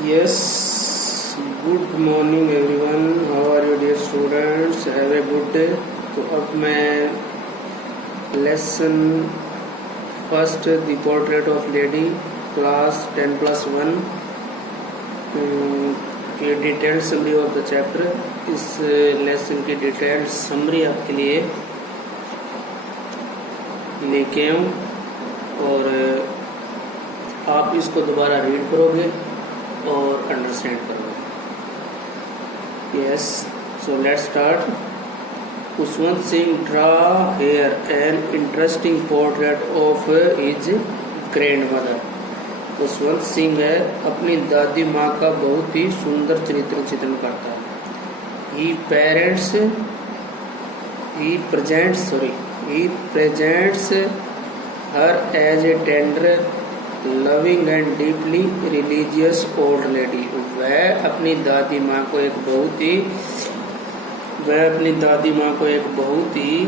Yes, good morning everyone. How are you dear students? Have a good day. तो अब मैं lesson first the portrait of lady class 10+1 की detailed summary of the chapter. इस lesson की detailed summary आपके लिए लेके आऊँ और आप इसको दोबारा रीड करोगे और अंडरस्टैंड करोगे। Yes, so let's start. Khushwant Singh draw here an interesting portrait of his grandmother. Khushwant Singh है अपनी दादी माँ का बहुत ही सुंदर चरित्र चित्रण करता है। ही presents her as a tender, loving and deeply religious old lady. वह अपनी दादी माँ को एक बहुत ही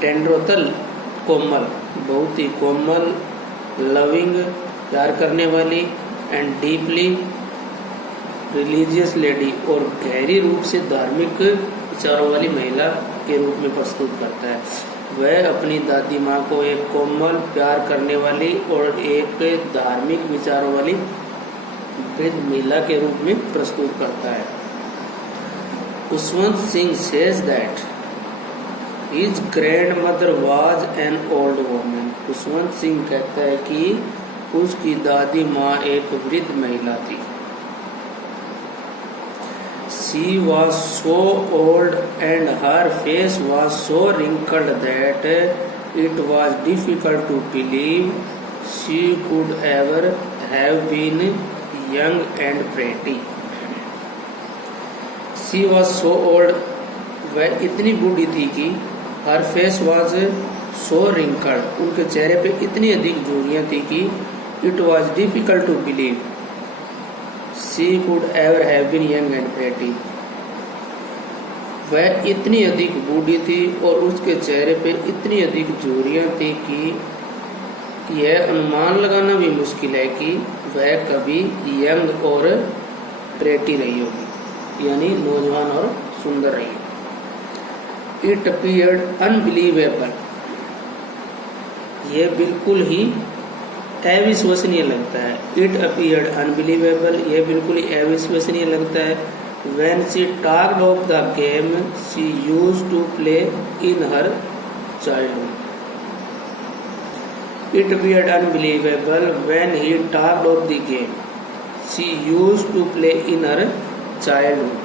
टेंडरोतल कोमल, बहुत ही कोमल, लविंग प्यार करने वाली, एंड डीपली रिलीजियस लेडी और गहरी रूप से धार्मिक विचारों वाली महिला के रूप में प्रस्तुत करता है। वह अपनी दादी माँ को एक कोमल प्यार करने वाली और एक धार्मिक विचारों वाली वृद्ध महिला के रूप में प्रस्तुत करता है। Khushwant Singh says that his grandmother was an old woman. Khushwant Singh कहता है कि उसकी दादी माँ एक वृद्ध महिला थी। She was so old and her face was so wrinkled that it was difficult to believe she could ever have been young and pretty. She was so old, वह इतनी बूढ़ी थी कि her face was so wrinkled, उनके चेहरे पे इतनी अधिक झुर्रियाँ थी कि it was difficult to believe she could ever have been young and pretty. वह इतनी अधिक बूढ़ी थी और उसके चेहरे पे इतनी अधिक झुर्रियाँ थी कि यह अनुमान लगाना भी मुश्किल है कि वह कभी यंग और प्रेटी रही होगी, यानी नौजवान और सुंदर रही। इट अपीयर्ड अनबिलीवेबल, यह बिल्कुल ही अविश्वसनीय लगता है। इट अपीयर्ड अनबिलीवेबल, यह बिल्कुल ही अविश्वसनीय लगता है। When she talked of the game she used to play in her childhood. It appeared unbelievable when he talked of the game she used to play in her childhood.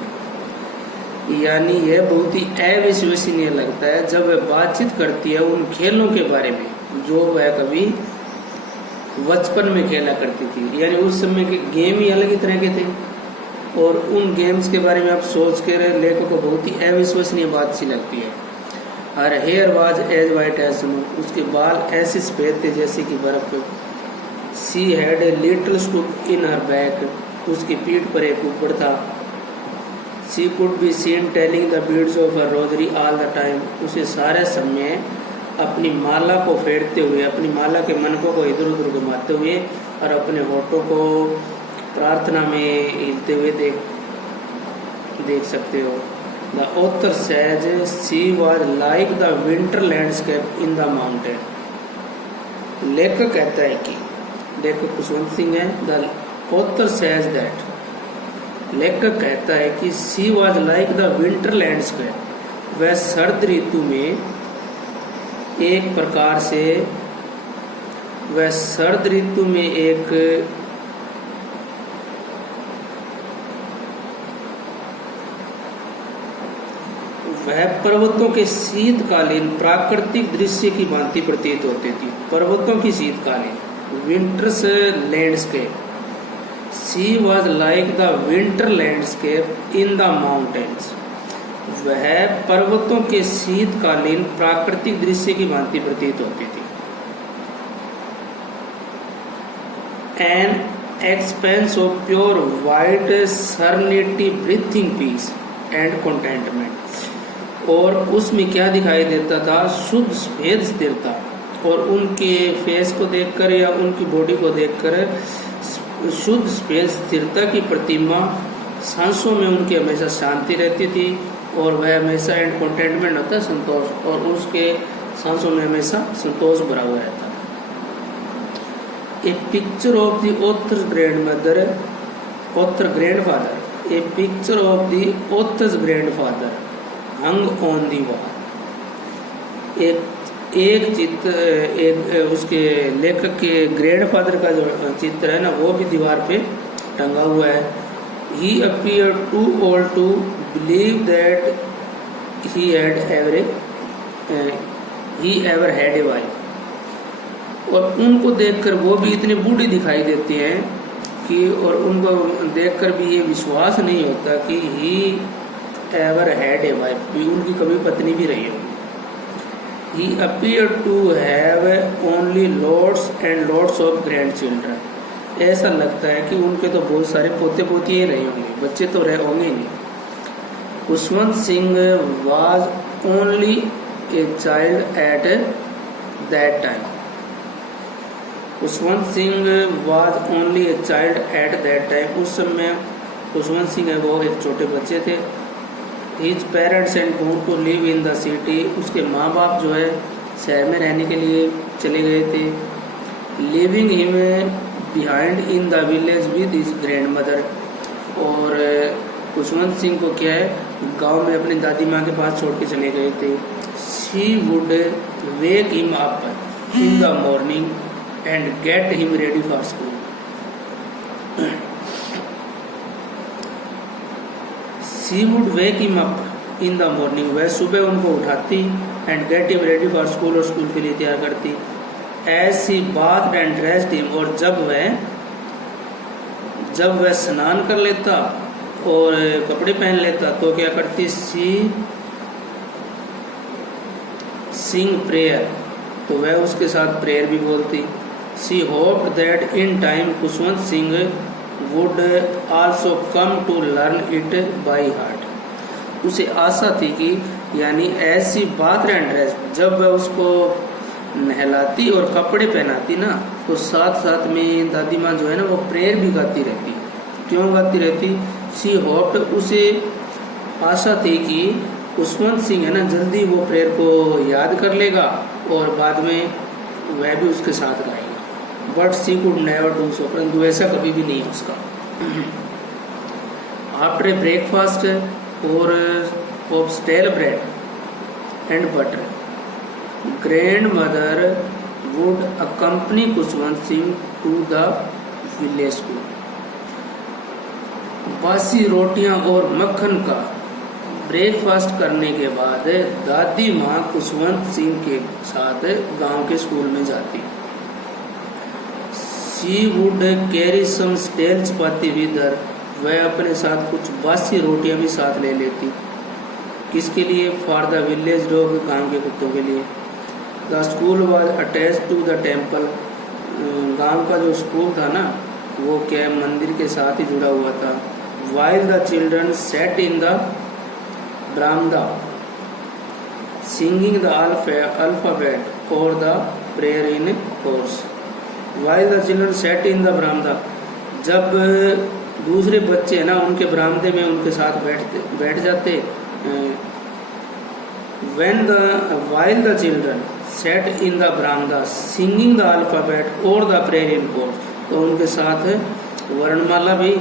यानी यह बहुत ही अविश्वसनीय लगता है जब वह बातचीत करती है उन खेलों के बारे में जो वह कभी बचपन में खेला करती थी। यानी उस समय के गेम ही अलग ही तरह के थे और उन गेम्स के बारे में आप सोच के लेखक को बहुत ही अविश्वसनीय बात सी लगती है। Her hair was as white as snow, उसके बाल ऐसे सफेद थे जैसे कि बर्फ। She had a little stoop in her back, उसकी पीठ पर एक ऊपर था। She could be seen telling the beads of her rosary all the time, उसे सारे समय अपनी माला को फेरते हुए, अपनी माला के मनकों को इधर उधर घुमाते हुए और अपने होठों को प्रार्थना में हिलते हुए देख सकते हो। The author says she was like the winter landscape in the mountain. लेखक कहता है कि, लेखक खुशवंत सिंह है, द ऑथर सेज दैट, लेखक कहता है कि she was like the winter landscape, वह सर्द ऋतु में एक प्रकार से, वह सर्द ऋतु में एक वह पर्वतों के शीतकालीन प्राकृतिक दृश्य की भांति प्रतीत होती थी। पर्वतों की शीतकालीन winters landscape, she was like the winter landscape in the mountains, वह पर्वतों के शीतकालीन प्राकृतिक दृश्य की भांति प्रतीत होती थी। An expanse of pure white serenity breathing peace and contentment, और उसमें क्या दिखाई देता था? शुद्ध सफेद स्थिरता, और उनके फेस को देखकर या उनकी बॉडी को देखकर शुद्ध स्पेस स्थिरता की प्रतिमा, सांसों में उनकी हमेशा शांति रहती थी और वह हमेशा एंड कंटेंटमेंट होता है संतोष, और उसके सांसों में हमेशा संतोष भरा हुआ रहता। A picture of the author grandfather, a picture of the author's grandfather hung on the wall. एक चित्र, एक उसके लेखक के ग्रैंडफादर का जो चित्र है ना, वो भी दीवार पे टंगा हुआ है। He appeared too old to believe that he ever had a wife. और उनको देखकर वो भी इतने बूढ़े दिखाई देते हैं कि, और उनको देखकर भी ये विश्वास नहीं होता कि he ever had a wife, भी उनकी कभी पत्नी भी रही होगी। He appeared to have only lots and lots of grandchildren. ऐसा लगता है कि उनके तो बहुत सारे पोते पोतियाँ रहे होंगे, बच्चे तो रहे होंगे नहीं। Khushwant Singh was only a child at that time. Khushwant Singh was only a child at that time. उस समय खुशवंत सिंह है वो एक छोटे बच्चे थे। His parents had gone to live in the city. उसके माँ बाप जो है शहर में रहने के लिए चले गए थे। Leaving him behind in the village with his grandmother. और खुशवंत सिंह को क्या है, गांव में अपनी दादी माँ के पास छोड़ के चले गए थे। She would wake him up in the morning and get him ready for school. She would wake him up in the morning. वह सुबह उनको उठाती and get him ready for school, और स्कूल के लिए तैयार करती। As she bathed and dressed him, और जब वह स्नान कर लेता और कपड़े पहन लेता तो क्या करती, she sing prayer, तो वह उसके साथ प्रेयर भी बोलती। She hoped that in time Khushwant Singh would also come to learn it by heart. उसे आशा थी कि यानी ऐसी बात एंड ड्रेस, जब वह उसको नहलाती और कपड़े पहनाती ना, तो साथ साथ में दादी माँ जो है ना वो प्रेयर भी गाती रहती। क्यों गाती रहती? सी होप्ड, उसे आशा थी कि खुशवंत सिंह है ना जल्दी वो प्रेयर को याद कर लेगा और बाद में वह भी उसके साथ गाएगा। But she could never do so, परंतु ऐसा कभी भी नहीं उसका। आफ्टर ए ब्रेकफास्ट और of stale bread and butter, grandmother would accompany Khushwant Singh to the village school. बासी रोटियां और मक्खन का ब्रेकफास्ट करने के बाद दादी माँ खुशवंत सिंह के साथ गांव के स्कूल में जाती। She would carry some stale chapati with her. वह अपने साथ कुछ बासी रोटियां भी साथ ले लेती। किसके लिए? फॉर द विलेज डॉग, गांव के कुत्तों के लिए। The school was attached to the temple. गांव का जो स्कूल था ना वो क्या मंदिर के साथ ही जुड़ा हुआ था। While the children sat in the veranda singing the alphabet or the prayer in chorus. While the children sat in the veranda, जब दूसरे बच्चे है ना उनके बरामदे में उनके साथ बैठ जाते। While the children sat in the veranda singing the alphabet or the prayer in chorus, तो उनके साथ वर्णमाला भी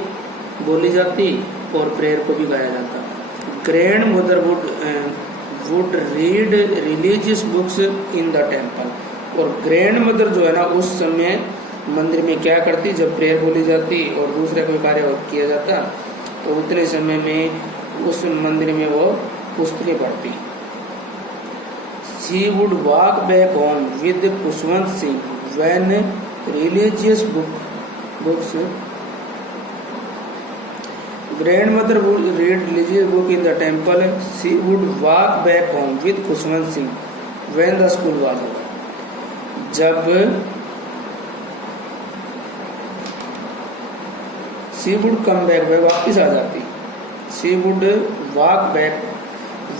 बोली जाती और प्रेयर को भी गाया जाता। Grandmother would read religious books in the temple, और ग्रैंडमदर जो है ना उस समय मंदिर में क्या करती, जब प्रेयर बोली जाती और दूसरा कोई कार्य किया जाता तो उतने समय में उस मंदिर में वो पुस्तकें पढ़ती। She would walk back home with Khushwant Singh when religious books. Grandmother would read religious book in the temple. She would walk back home with Khushwant Singh when the school was over. जब she would come back, वह वापस आ जाती। she would walk back,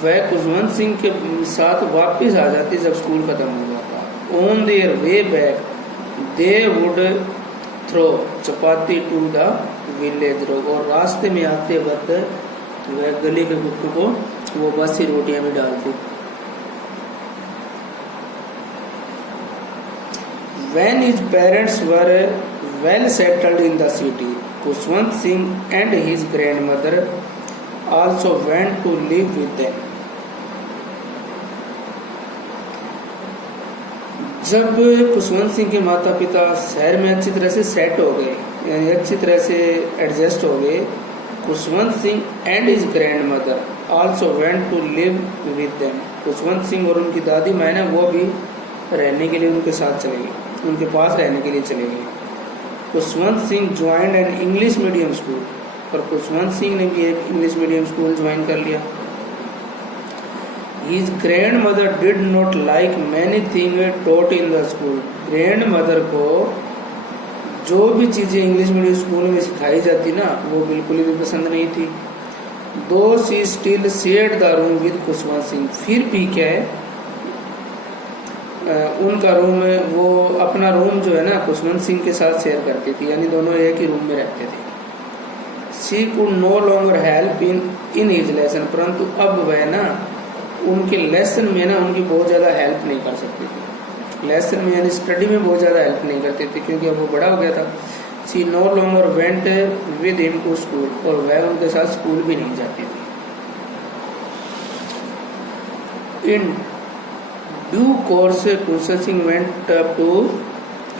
वह खुशवंत सिंह के साथ वापस आ जाती जब स्कूल खत्म हो जाता। on their way back they would throw chapati to the village dog, और रास्ते में आते वक्त वह गली के कुत्तों को वो बासी रोटियां भी डालती। When his parents were well settled in the city, Kushwant Singh and his grandmother also went to live with them. जब खुशवंत सिंह के माता पिता शहर में अच्छी तरह से सेट हो गए, यानी अच्छी तरह से एडजस्ट हो गए, Khushwant Singh and his grandmother also went to live with them. Khushwant Singh और उनकी दादी माँ ना वो भी रहने के लिए उनके साथ चले गए, उनके पास रहने के लिए चले गए। Khushwant Singh joined an English medium school, और खुशवंत सिंह ने भी एक इंग्लिश मीडियम स्कूल ज्वाइन कर लिया। His grandmother did not like many things taught in the school. Grandmother को जो भी चीज़ें इंग्लिश मीडियम स्कूल में सिखाई जाती ना वो बिल्कुल भी पसंद नहीं थी। Though she still shared the room with Khushwant Singh, फिर भी क्या है उनका रूम, वो अपना रूम जो है ना खुशवंत सिंह के साथ शेयर करती थी, यानी दोनों एक ही रूम में रहते थे। She could no longer help in his lesson, परंतु अब वह ना उनके लेसन में ना उनकी बहुत ज़्यादा हेल्प नहीं कर सकती थी। लेसन में यानी स्टडी में बहुत ज़्यादा हेल्प नहीं करती थी, क्योंकि अब वो बड़ा हो गया था। She no longer went with him to school, और वह उनके साथ स्कूल भी नहीं जाती थी। In due course Khushwant Singh went up to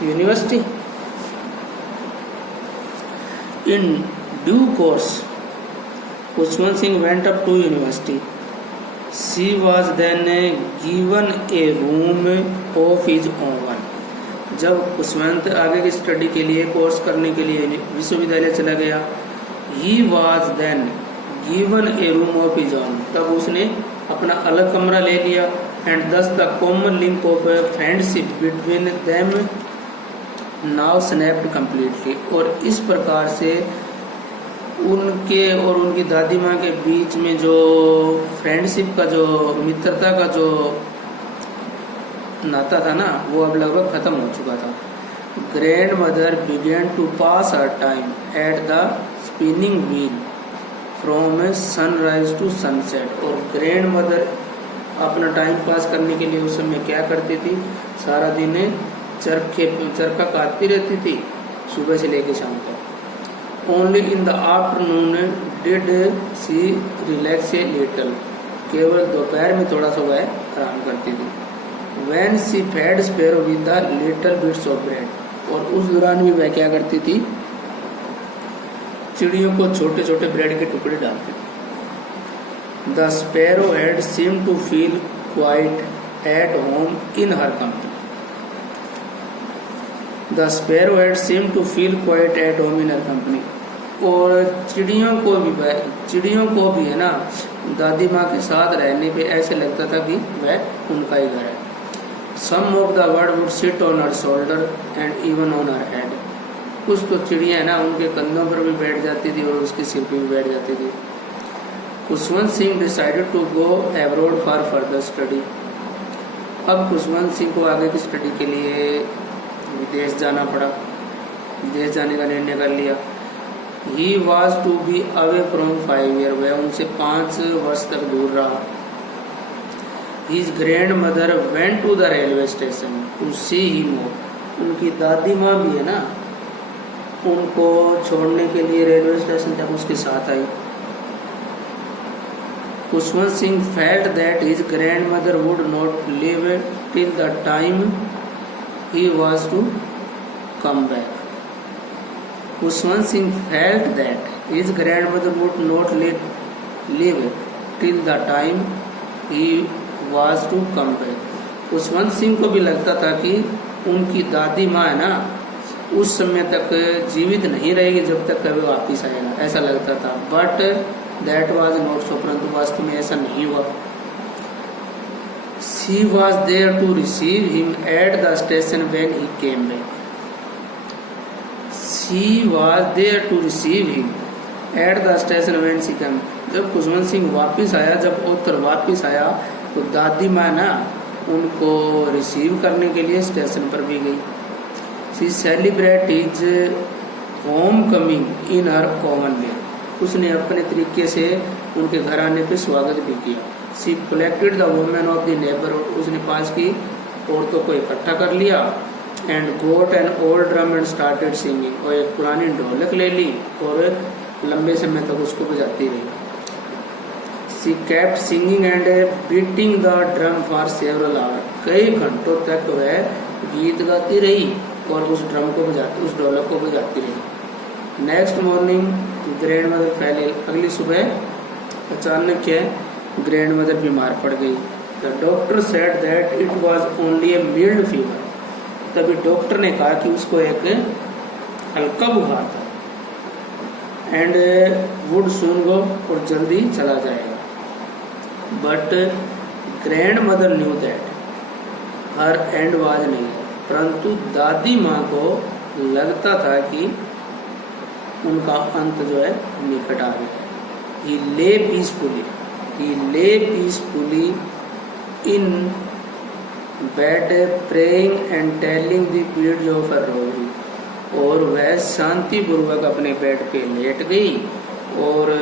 university. In due course Khushwant Singh went up to university. She was then given a room of his own. जब खुशवंत आगे की स्टडी के लिए कोर्स करने के लिए विश्वविद्यालय चला गया, he was then given a room of his own, तब उसने अपना अलग कमरा ले लिया। and thus the common link of a friendship between them now snapped completely, और इस प्रकार से उनके और उनकी दादी माँ के बीच में जो फ्रेंडशिप का जो मित्रता का जो नाता था ना वो अब लगभग खत्म हो चुका था। Grandmother began to pass her time at the spinning wheel from sunrise to sunset, और ग्रैंड मदर अपना टाइम पास करने के लिए उस समय क्या करती थी, सारा दिन चरखा काटती रहती थी सुबह से लेकर शाम तक। Only in the afternoon did she relax a little, केवल दोपहर में थोड़ा सा वह आराम करती थी। When she fed sparrow with the little bits of bread, और उस दौरान भी वह क्या करती थी, चिड़ियों को छोटे छोटे ब्रेड के टुकड़े डालती थी। The sparrow had seemed to feel quite at home in her company. The sparrow had seemed to feel quite at home in her company, और चिड़ियों को भी है ना दादी माँ के साथ रहने पे ऐसे लगता था कि वह उनका ही घर है। Some of the birds would sit on her shoulder and even on her head. कुछ तो चिड़िया है ना उनके कंधों पर भी बैठ जाती थी और उसके सिर पे भी बैठ जाती थी। Khushwant Singh decided to go abroad for further study. अब खुशवंत सिंह को आगे की स्टडी के लिए विदेश जाना पड़ा, विदेश जाने का निर्णय कर लिया। He was to be away from 5 years, वह उनसे 5 वर्ष तक दूर रहा। His grandmother went to the railway station to see him off, उनकी दादी माँ भी है ना उनको छोड़ने के लिए रेलवे स्टेशन तक उसके साथ आई। Khushwant Singh felt that his grandmother would not live till the time he was to come back. Kushwant Singh felt that his grandmother would not live till the time he was to come back. Khushwant Singh को भी लगता था कि उनकी दादी माँ है ना उस समय तक जीवित नहीं रहेगी जब तक कभी वापिस आएगा, ऐसा लगता था। But that was not so, परंतु वास्तव में ऐसा नहीं हुआ। She was there to receive him at the station when he came back. She was there to receive him at the station when she came. जब खुशवंत सिंह वापिस आया, जब उत्तर वापिस आया तो दादी माँ ना उनको रिसीव करने के लिए स्टेशन पर भी गई। She celebrate is home coming in her common वे, उसने अपने तरीके से उनके घर आने पे स्वागत भी किया। She collected the women of the neighbourhood, उसने पास की औरतों को इकट्ठा कर लिया। And goat an old drum and started singing, और एक पुरानी ढोलक ले ली और लंबे समय तक उसको बजाती रही। She kept singing and beating the drum for several hour, कई घंटों तक वह गीत गाती रही और उस ड्रम को बजाती, उस ढोलक को बजाती रही। Next morning grandmother fell ill, अगली सुबह अचानक ग्रैंड मदर बीमार पड़ गई। The doctor said that it was only a mild fever, तभी डॉक्टर ने कहा कि उसको एक हल्का बुखार था। एंड वुड सून गो, और जल्दी चला जाएगा। But grand mother knew that her and was नहीं, परंतु दादी माँ को लगता था कि उनका अंत जो है निकट आ गया। He lay peacefully in bed praying and telling the beads of her rosary, और वह शांति पूर्वक अपने बेड पे लेट गई और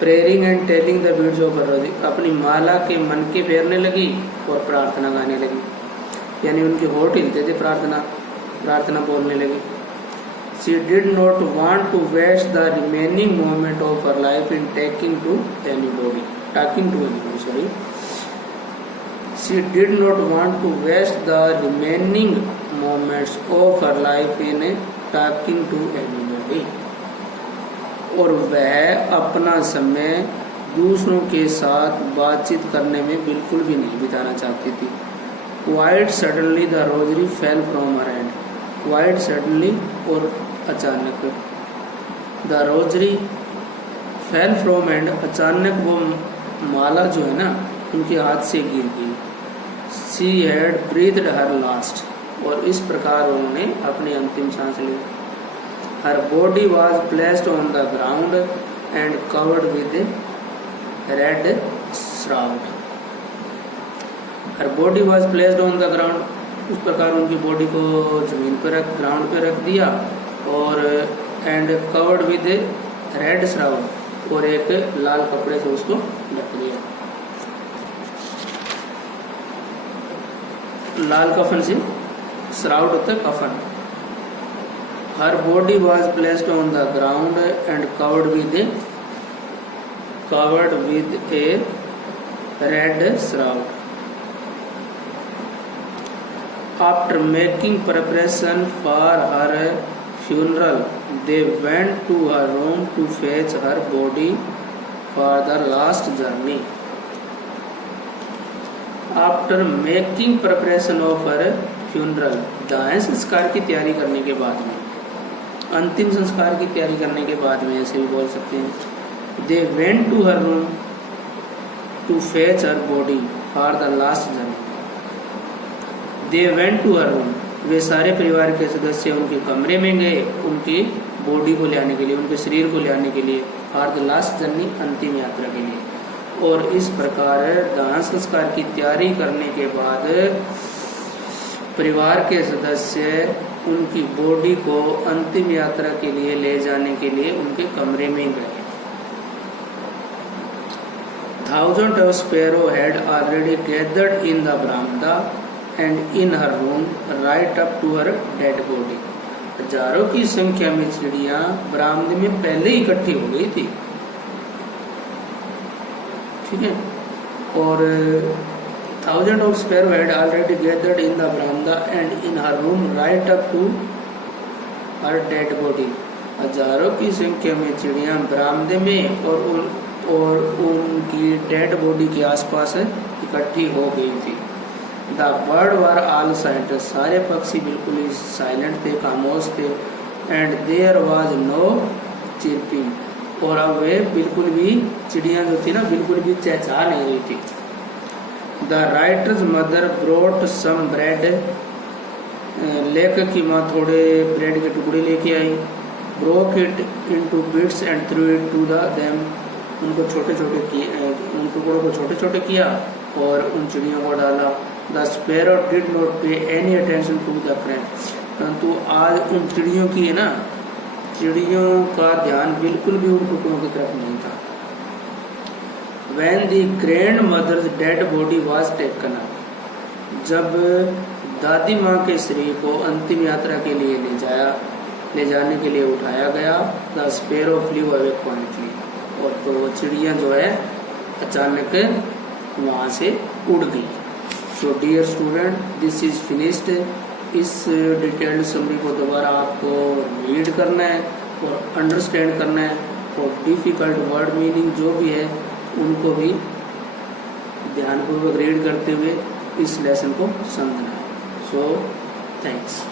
praying and telling the beads of her rosary, अपनी माला के मन के फेरने लगी और प्रार्थना गाने लगी, यानी उनके होठ हिलते थे, प्रार्थना बोलने लगी। She did not want to waste the remaining moment of her life in talking to anybody. She did not want to waste the remaining moments of her life in talking to anybody. और वह अपना समय दूसरों के साथ बातचीत करने में बिल्कुल भी नहीं बिताना चाहती थी। Quite suddenly the rosary fell from her hand. Quite suddenly, और अचानक, the rosary fell from hand, अचानक वो माला जो है ना उनके हाथ से गिर गई। She had breathed her last, और इस प्रकार उन्होंने अपनी अंतिम सांस ली। Her body was placed on the ground and covered with red shroud. Her body was placed on the ground, उस प्रकार उनकी बॉडी को जमीन पर ग्राउंड पे रख दिया और and covered with red shroud, और एक लाल कपड़े से उसको ढक दिया, लाल कफन से, श्राउड होता है कफन। Her body was placed on the ground and covered with a red shroud. After making preparation for her funeral, they went to her room to fetch her body for the last journey. After making preparation of her funeral, दाह संस्कार की तैयारी करने के बाद में, अंतिम संस्कार की तैयारी करने के बाद में, ऐसे भी बोल सकते हैं। They went to her room to fetch her body for the last journey. They went to her room, वे सारे परिवार के सदस्य उनके कमरे में गए उनकी बॉडी को ले आने के लिए, उनके शरीर को ले आने के लिए, फॉर द लास्ट जर्नी, अंतिम यात्रा के लिए। और इस प्रकार दाह संस्कार की तैयारी करने के बाद परिवार के सदस्य उनकी बॉडी को अंतिम यात्रा के लिए ले जाने के लिए उनके कमरे में गए। Thousands of sparrows had already gathered in the veranda and in her room right up to her dead body. हजारों की संख्या में चिड़ियां बरामदे में पहले ही इकट्ठी हो गई थी, ठीक है। और thousand of sparrow had already gathered in the veranda and in her room right up to her dead body. हजारों की संख्या में चिड़ियां बरामदे में और उनकी डेड बॉडी के आसपास इकट्ठी हो गई थी। The bird were all silent, सारे पक्षी बिल्कुल ही साइलेंट थे, खामोश थे। And there was no chirping, और अब वे बिल्कुल भी, चिड़ियाँ जो थी ना, बिल्कुल भी चहचहा नहीं रही थी। The writer's mother brought some bread, लेखक की माँ थोड़े ब्रेड के टुकड़े लेके आई। Broke it into bits and threw it to them, उनको छोटे छोटे किए, उन टुकड़ों को छोटे छोटे किया और उन चिड़ियों को डाला। The sparrow did not pay any attention to the crack, परंतु आज उन चिड़ियों की है ना, चिड़ियों का ध्यान बिल्कुल भी उन टुकड़ों की तरफ नहीं था। When the grandmother's dead body was taken up, जब दादी माँ के शरीर को अंतिम यात्रा के लिए ले जाने के लिए उठाया गया, द स्पैरो फ्लेव अवे क्वाइटली, और तो वो चिड़िया जो है अचानक वहाँ से उड़ गई। So dear student, this is finished. इस डिटेल्ड समरी को दोबारा आपको रीड करना है और अंडरस्टैंड करना है, और डिफ़िकल्ट वर्ड मीनिंग जो भी है उनको भी ध्यानपूर्वक रीड करते हुए इस लेसन को समझना है। So thanks.